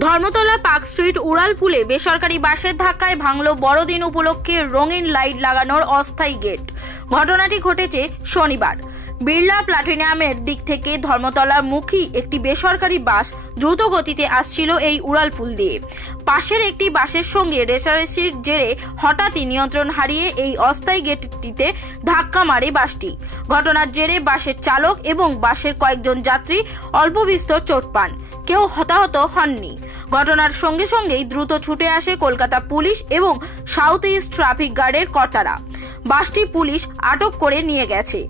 Dharmatala park street উড়ালপুলে বেসরকারি বাসের ধাক্কায় ভাঙল বড়দিন উপলক্ষে রঙিন লাইট লাগানোর অস্থায়ী গেট। ঘটনাটি ঘটেছে শনিবার। বিড়লা প্লাটিনামের দিক থেকে ধর্মতলা মুখী একটি বেসরকারি বাস দ্রুত গতিতে আসছিল এই উড়ালপুল দিয়ে। পাশের একটি বাসের সঙ্গে রেষারেষির জেরে হঠাৎই নিয়ন্ত্রণ হারিয়ে এই অস্থায়ী গেটটিতে ধাক্কা মারে বাসটি। ঘটনার জেরে বাসের চালক এবং বাসের কয়েকজন যাত্রী অল্প বিস্তর চোট পান, কেউ হতাহত হননি। ঘটনার সঙ্গে সঙ্গেই দ্রুত ছুটে আসে কলকাতা পুলিশ এবং সাউথ ইস্ট ট্রাফিক গার্ডের কর্তারা। বাসটি পুলিশ আটক করে নিয়ে গেছে।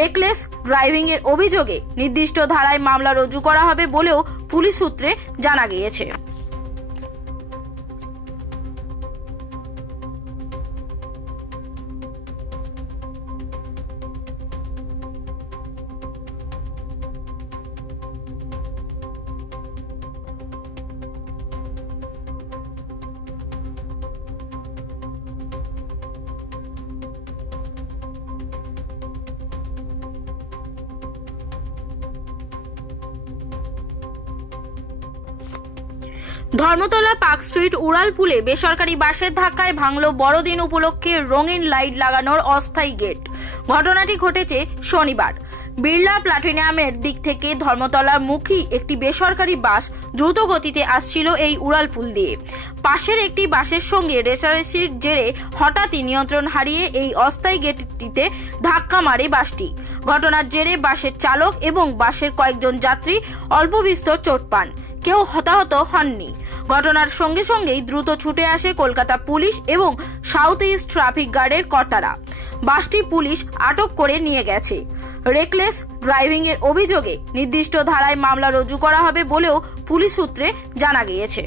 রেকলেস ড্রাইভিং এর অভিযোগে নির্দিষ্ট ধারায় মামলা রুজু করা হবে বলেও পুলিশ সূত্রে জানা গিয়েছে। ধর্মতলা পার্ক স্ট্রিট উড়ালপুলে বেসরকারি বাসের ধাক্কায় ভাঙল বড়দিন উপলক্ষে রঙিন লাইট লাগানোর অস্থায়ী গেট। ঘটনাটি ঘটেছে শনিবার। বিড়লা প্লাটিনামের দিক থেকে ধর্মতলা মুখী একটি বেসরকারি বাস দ্রুত গতিতে আসছিল এই উড়ালপুল দিয়ে। পাশের একটি বাসের সঙ্গে রেষারেষির জেরে হঠাৎই নিয়ন্ত্রণ হারিয়ে এই অস্থায়ী গেটটিতে ধাক্কা মারে বাসটি। ঘটনার জেরে বাসের চালক এবং বাসের কয়েকজন যাত্রী অল্প বিস্তর চোট পান, কেউ হতাহত হননি। ঘটনার সঙ্গে সঙ্গেই দ্রুত ছুটে আসে কলকাতা পুলিশ এবং সাউথ ইস্ট ট্রাফিক গার্ডের কর্তারা। বাসটি পুলিশ আটক করে নিয়ে গেছে। রেকলেস ড্রাইভিং এর অভিযোগে নির্দিষ্ট ধারায় মামলা রুজু করা হবে বলেও পুলিশ সূত্রে জানা গিয়েছে।